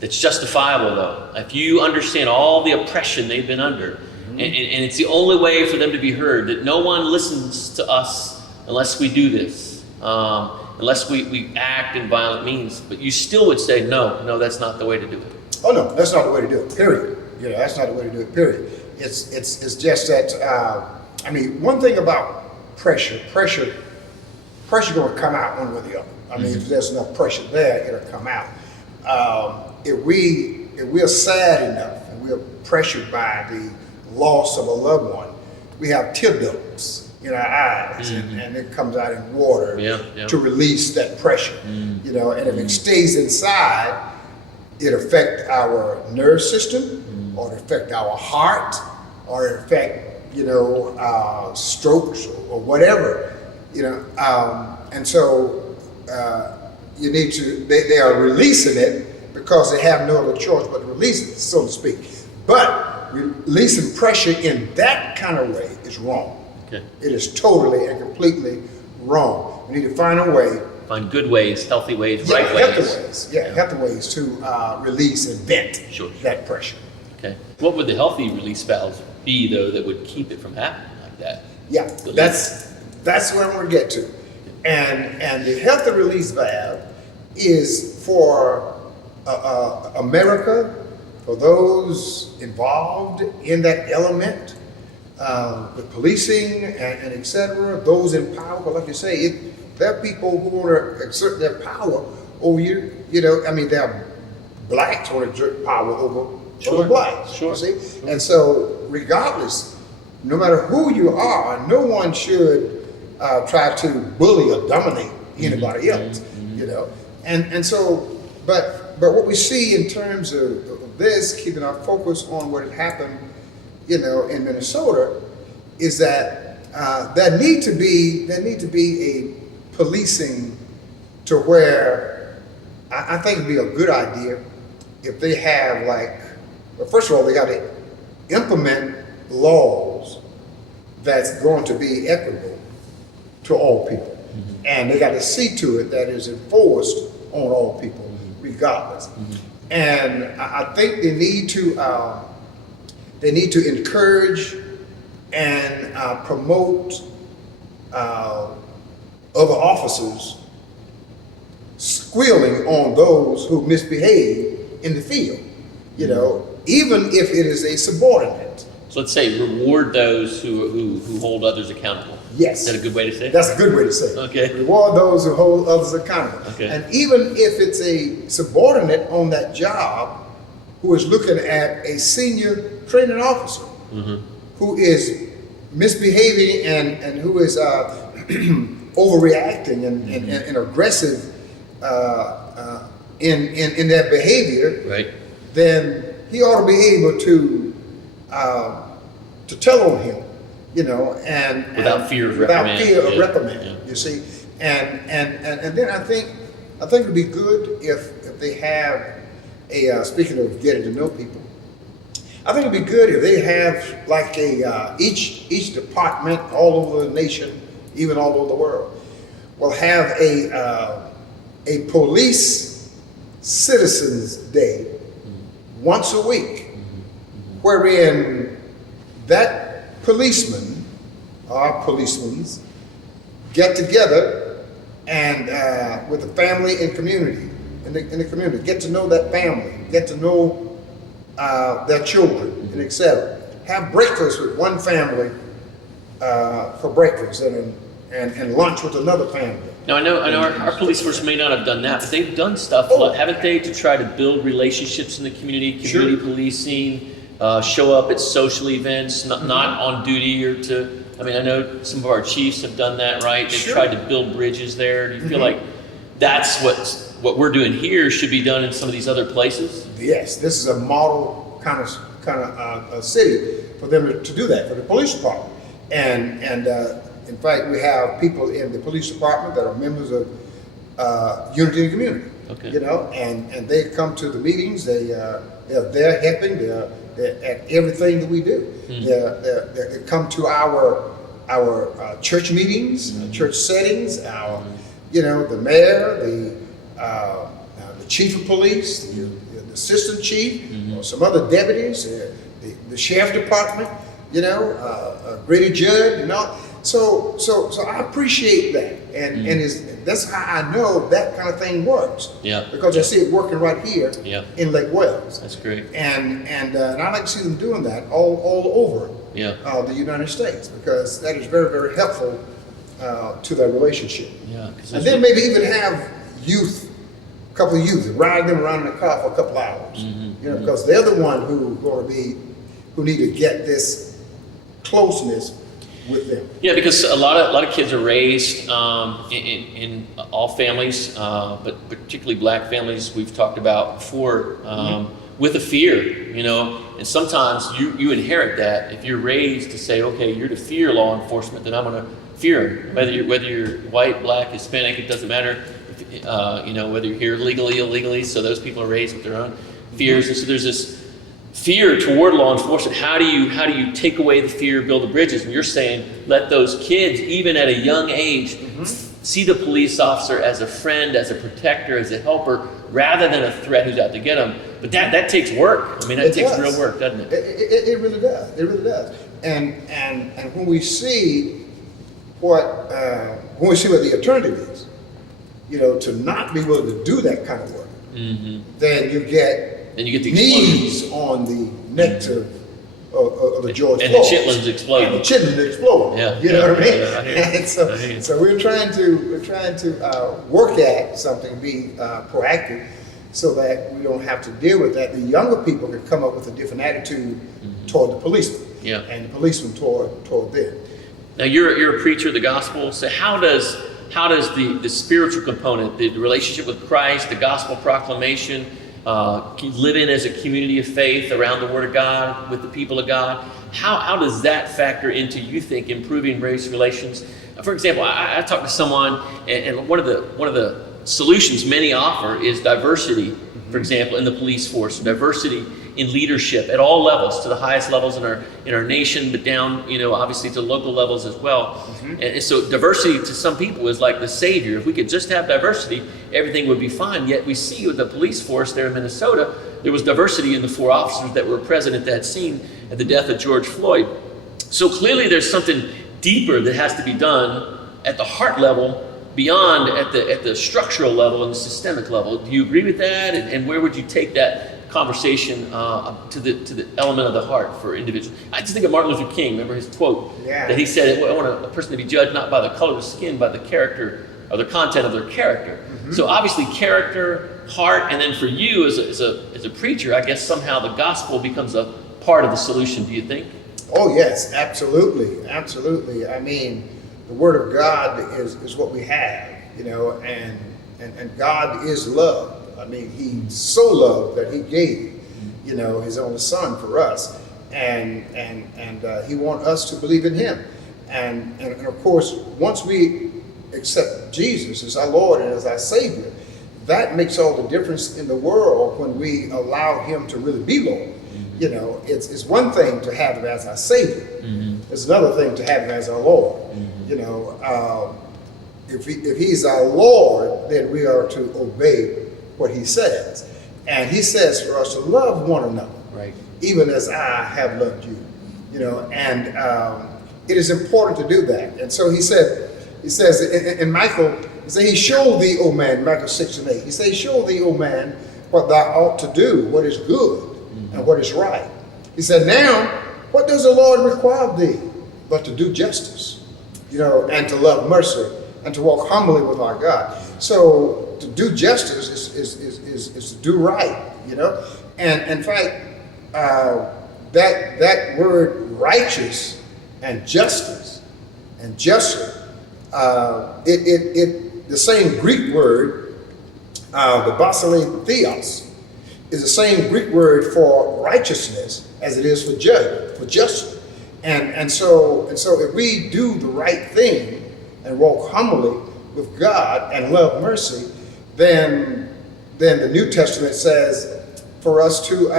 that's justifiable, though. If you understand all the oppression they've been under, and it's the only way for them to be heard, that no one listens to us unless we do this, unless we act in violent means. But you still would say, no, that's not the way to do it. Oh no, that's not the way to do it. Period. You know, that's not the way to do it. Period. It's just that. I mean, one thing about pressure going to come out one way or the other. I mean, if there's enough pressure there, it'll come out. If we're sad enough and we're pressured by the loss of a loved one, we have tear ducts in our eyes, and it comes out in water to release that pressure. You know, and if it stays inside, it affects our nerve system, or it affects our heart, or it affects, you know, strokes or whatever, you know. And so you need to, they are releasing it because they have no other choice but to release it, so to speak. But releasing pressure in that kind of way is wrong. Okay. It is totally and completely wrong. We need to find a way. Find good ways, healthy ways, right ways. Healthy ways to release and vent that pressure. Okay. What would the healthy release valves be, though, that would keep it from happening like that? Yeah, that's where I want to get to. And the healthy release valve is for America, for those involved in that element, with policing and et cetera, those in power. But like you say, there are people who want to exert their power over you. You know, I mean, there are blacks who want to exert power over blacks. You see? And so, regardless, no matter who you are, no one should try to bully or dominate anybody else. You know, and so, but what we see in terms of this, keeping our focus on what had happened, you know, in Minnesota, is that there need to be a policing to where I think it'd be a good idea if they have, like, well, first of all, they got to implement laws that's going to be equitable to all people, and they got to see to it that is enforced on all people, regardless. And I think they need to encourage and promote other officers squealing on those who misbehave in the field, you know, even if it is a subordinate. So let's say reward those who hold others accountable. Yes. Is that a good way to say it? That's a good way to say it. Okay. Reward those who hold others accountable. Okay. And even if it's a subordinate on that job who is looking at a senior training officer who is misbehaving and who is overreacting and aggressive in their behavior, Right. then he ought to be able to tell on him, you know, and Without fear of without reprimand. fear of Yeah. reprimand. Yeah. You see, and then I think it'd be good if they have a speaking of getting to know people. I think it'd be good if they have like each department all over the nation, even all over the world, will have a police citizens day once a week, wherein that policeman or policemen's get together and with the family and community in the community, get to know that family, get to know their children, and etc. Have breakfast with one family for breakfast, and lunch with another family. Now I know our police force may not have done that, but they've done stuff, haven't they, to try to build relationships in the community policing, show up at social events, not on duty or to I mean, I know some of our chiefs have done that, right? They've Sure. tried to build bridges there. Do you feel like that's what we're doing here should be done in some of these other places? Yes, this is a model kind of city for them to do that, for the police department. And in fact, we have people in the police department that are members of Unity in the Community. Okay. You know, and they come to the meetings. They're there helping. They're at everything that we do. They come to our church meetings, church settings. Our you know, the mayor, the chief of police, the assistant chief, or some other deputies, the sheriff department, you know, Grady Judd, you know. So I appreciate that, and that's how I know that kind of thing works. Yeah. Because I see it working right here in Lake Wales. That's great. And I like to see them doing that all over the United States, because that is very, very helpful to their relationship. Yeah. And then maybe even have youth, a couple of youth, ride them around in the car for a couple hours. You know, because they're the one who need to get this closeness with them. Yeah, because a lot of kids are raised in all families, but particularly black families we've talked about before, with a fear, you know, and sometimes you inherit that. If you're raised to say, okay, you're to fear law enforcement, then I'm going to fear them. Whether you're white, black, Hispanic, it doesn't matter. You know, whether you're here legally, illegally. So those people are raised with their own fears, and so there's this fear toward law enforcement. How do you take away the fear, build the bridges? And you're saying let those kids, even at a young age, see the police officer as a friend, as a protector, as a helper, rather than a threat who's out to get them. But that takes work. I mean, that takes real work, doesn't it? It really does. It really does. And when we see what the alternative is, you know, to not be willing to do that kind of work, then you get the knees on the neck of the George Floyd. And the chitlins explode. And the chitlins explode. Yeah. You know what I mean? Yeah, I hear you. And so we're trying to work at something, be proactive, so that we don't have to deal with that. The younger people can come up with a different attitude toward the policeman, and the policeman toward them. Now you're a preacher of the gospel. So how does the spiritual component, the relationship with Christ, the gospel proclamation, living as a community of faith around the Word of God with the people of God, how does that factor into, you think, improving race relations? For example, I talked to someone, and one of the solutions many offer is diversity. For example, in the police force, diversity in leadership at all levels, to the highest levels in our nation, but down, you know, obviously to local levels as well. And so diversity to some people is like the savior. If we could just have diversity, everything would be fine. Yet we see with the police force there in Minnesota, there was diversity in the 4 officers that were present at that scene at the death of George Floyd. So clearly there's something deeper that has to be done at the heart level, beyond at the structural level and the systemic level. Do you agree with that? And where would you take that conversation to the element of the heart for individuals? I just think of Martin Luther King. Remember his quote that he said, "I want a person to be judged not by the color of the skin, by the character or the content of their character." So obviously character, heart, and then for you as a preacher, I guess somehow the gospel becomes a part of the solution. Do you think? Oh yes, absolutely, absolutely. I mean, the Word of God is what we have, you know, and God is love. I mean, He so loved that He gave, you know, His only Son for us, and He wants us to believe in Him, and of course, once we accept Jesus as our Lord and as our Savior, that makes all the difference in the world when we allow Him to really be Lord. You know, it's one thing to have Him as our Savior. It's another thing to have Him as our Lord. You know, if He's our Lord, then we are to obey what He says. And He says for us to love one another, right, even as I have loved you. You know, and it is important to do that. And so He says in Michael, He said, He showed thee, O man, Michael 6:8. He said, show thee, O man, what thou ought to do, what is good and what is right. He said, now, what does the Lord require of thee but to do justice, you know, and to love mercy and to walk humbly with our God. So to do justice is to do right, you know. And in fact, that word righteous and justice and justly. The same Greek word, the basileia theos, is the same Greek word for righteousness as it is for judge, for justice. And so if we do the right thing and walk humbly with God and love mercy, then the New Testament says for us to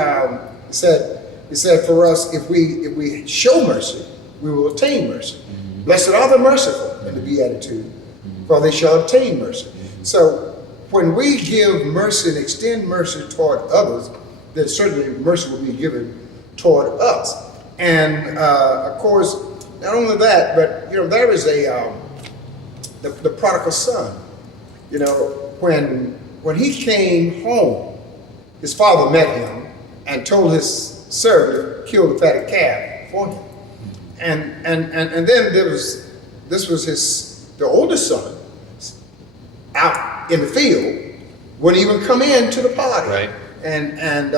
it said for us, if we show mercy, we will attain mercy. Blessed are the merciful in the Beatitude, for they shall obtain mercy. So when we give mercy and extend mercy toward others, then certainly mercy will be given toward us. And of course, not only that, but there is the prodigal son. When he came home, his father met him and told his servant to kill the fatted calf for him. And then this was the oldest son out in the field, wouldn't even come in to the party. Right. And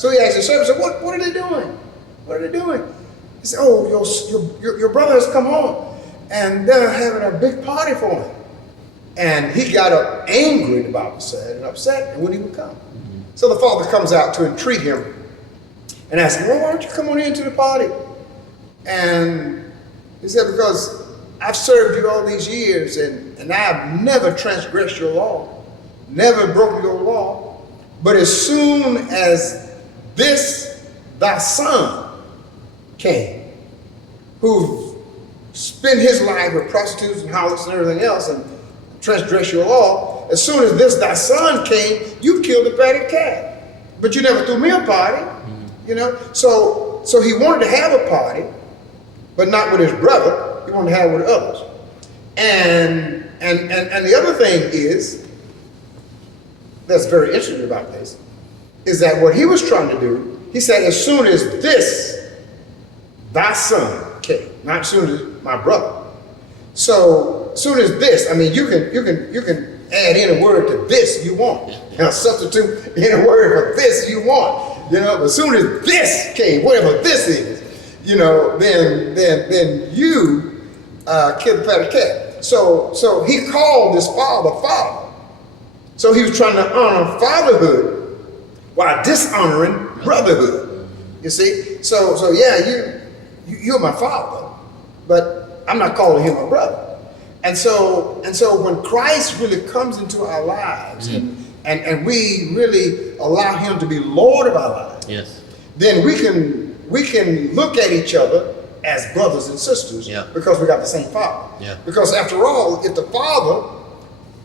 so he asked the servant, said, what are they doing? What are they doing? He said, oh, your brother has come home and they're having a big party for him. And he got angry, the Bible said, and upset, and wouldn't even come. So the father comes out to entreat him and asks him, well, why don't you come on into the party? And he said, because I've served you all these years and I've never transgressed your law, never broken your law. But as soon as this thy son came, who spent his life with prostitutes and harlots and everything else and transgressed your law, as soon as this thy son came, you killed the fatted calf. But you never threw me a party, So he wanted to have a party, but not with his brother. He wanted to have it with others. And the other thing is, that's very interesting about this, is that what he was trying to do, he said, as soon as this, thy son came, not as soon as my brother. So as soon as this, I mean, you can add any word to this you want. Substitute any word for this you want. But as soon as this came, whatever this is, then you killed the fatted calf. So he called his father. So he was trying to honor fatherhood while dishonoring brotherhood. You see? So yeah, you're my father, but I'm not calling him a brother. And so when Christ really comes into our lives and we really allow him to be Lord of our lives, yes, then we can look at each other as brothers and sisters because we got the same father. Yeah. Because after all, if the father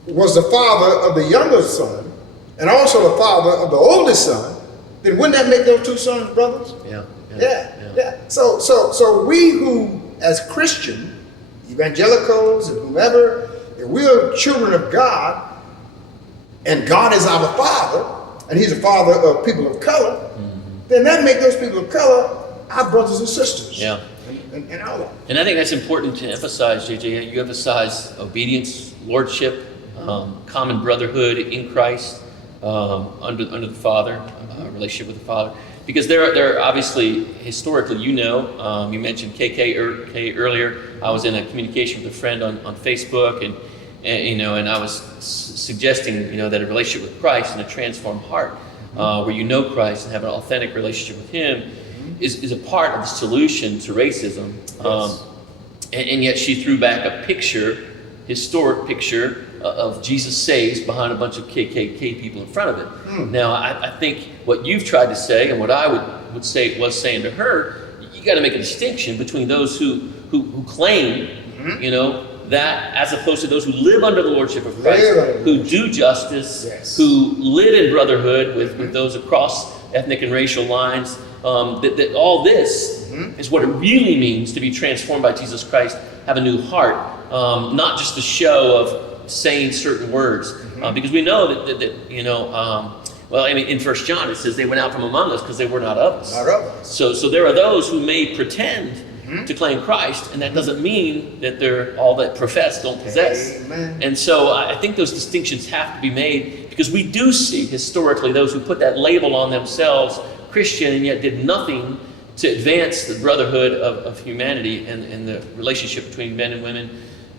was the father of the younger son and also the father of the oldest son, then wouldn't that make those two sons brothers? Yeah. So we who, as Christian, evangelicals and whomever, if we're children of God and God is our father and he's the father of people of color, then that makes those people of color our brothers and sisters. Yeah. And all that. And I think that's important to emphasize, JJ. You emphasize obedience, lordship, common brotherhood in Christ, under the Father, relationship with the Father. Because there are obviously, historically, you mentioned KK earlier. I was in a communication with a friend on Facebook, and I was suggesting, that a relationship with Christ and a transformed heart, where you know Christ and have an authentic relationship with Him, is a part of the solution to racism. Yes. And yet she threw back a historic picture of Jesus Saves behind a bunch of KKK people in front of it. Now, I think what you've tried to say and what I was saying to her, you got to make a distinction between those who claim, that, as opposed to those who live under the lordship of Christ, who do justice, who live in brotherhood with those across ethnic and racial lines. That all this is what it really means to be transformed by Jesus Christ, have a new heart, not just a show of saying certain words, because we know that in 1 John it says they went out from among us because they were not of us. Not of us. So there are those who may pretend to claim Christ, and that doesn't mean that they're all that profess don't possess. Amen. And so I think those distinctions have to be made, because we do see historically those who put that label on themselves, Christian, and yet did nothing to advance the brotherhood of humanity and the relationship between men and women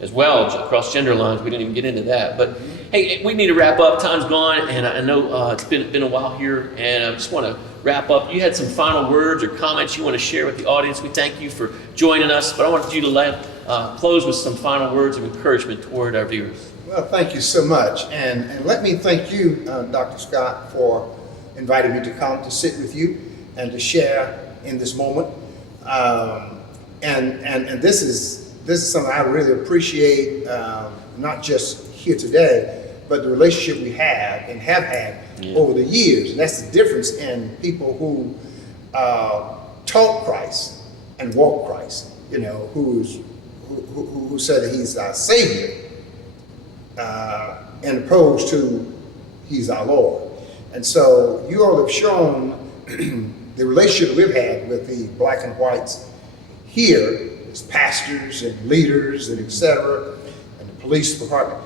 as well, across gender lines. We didn't even get into that. But hey, we need to wrap up. Time's gone, and I know it's been a while here, and I just want to wrap up. You had some final words or comments you want to share with the audience. We thank you for joining us, but I wanted you to close with some final words of encouragement toward our viewers. Well, thank you so much. And let me thank you, Dr. Scott, for inviting me to come to sit with you and to share in this moment. And this is something I really appreciate, not just here today, but the relationship we have and have had over the years. And that's the difference in people who taught Christ and walk Christ, you know, who said that he's our Savior, and opposed to he's our Lord. And so you all have shown the relationship we've had with the black and whites here as pastors and leaders and et cetera, and the police department.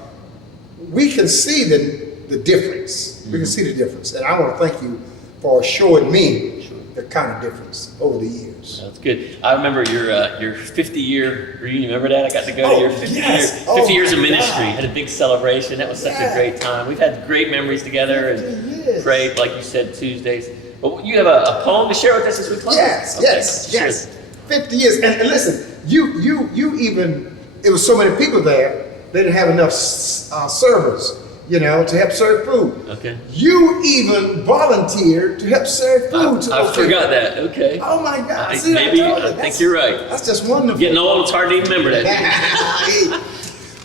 We can see the difference. We can see the difference. And I want to thank you for showing me the kind of difference over the years. That's good. I remember your 50-year reunion. Remember that? I got to go to your 50 years of ministry. Had a big celebration. That was such a great time. We've had great memories together and prayed, like you said, Tuesdays. But you have a poem to share with us as we close? Yes. 50 years. And listen, you even, it was so many people there, they didn't have enough servers, you know, to help serve food. Okay. You even volunteered to help serve food. I forgot that. Okay. Oh my God. I think you're right. That's just wonderful. Getting old, it's hard to even remember that.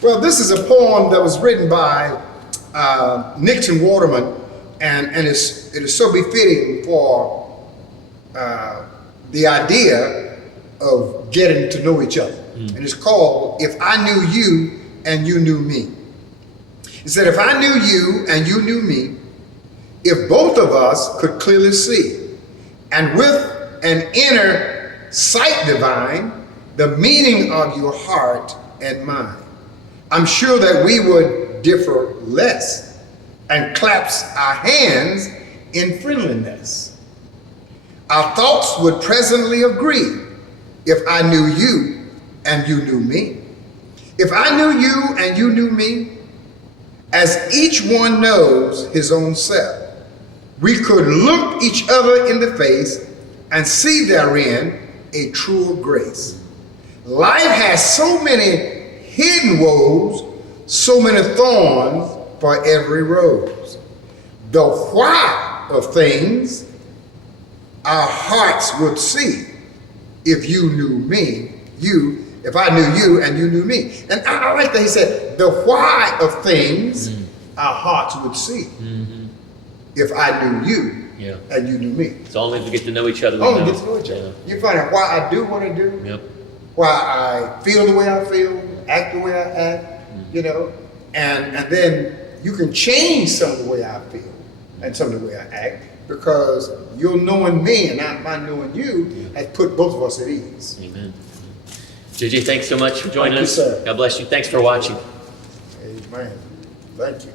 Well, this is a poem that was written by Nixon Waterman, and it is so befitting for the idea of getting to know each other. And it's called, If I Knew You and You Knew Me. He said, if I knew you and you knew me, if both of us could clearly see, and with an inner sight divine, the meaning of your heart and mind, I'm sure that we would differ less and clasp our hands in friendliness. Our thoughts would presently agree if I knew you and you knew me. If I knew you and you knew me, as each one knows his own self, we could look each other in the face and see therein a truer grace. Life has so many hidden woes, so many thorns for every rose. The why of things our hearts would see if you knew me, if I knew you and you knew me. And I like that he said, the why of things our hearts would see if I knew you and you knew me. It's only to get to know each other. Only get to know each other. You find out why I do what I do, why I feel the way I feel, act the way I act, you know, and then you can change some of the way I feel and some of the way I act, because you're knowing me and my knowing you has put both of us at ease. Amen. JJ, thanks so much for joining us. Thank you, sir. God bless you. Thanks for watching. Amen. Thank you.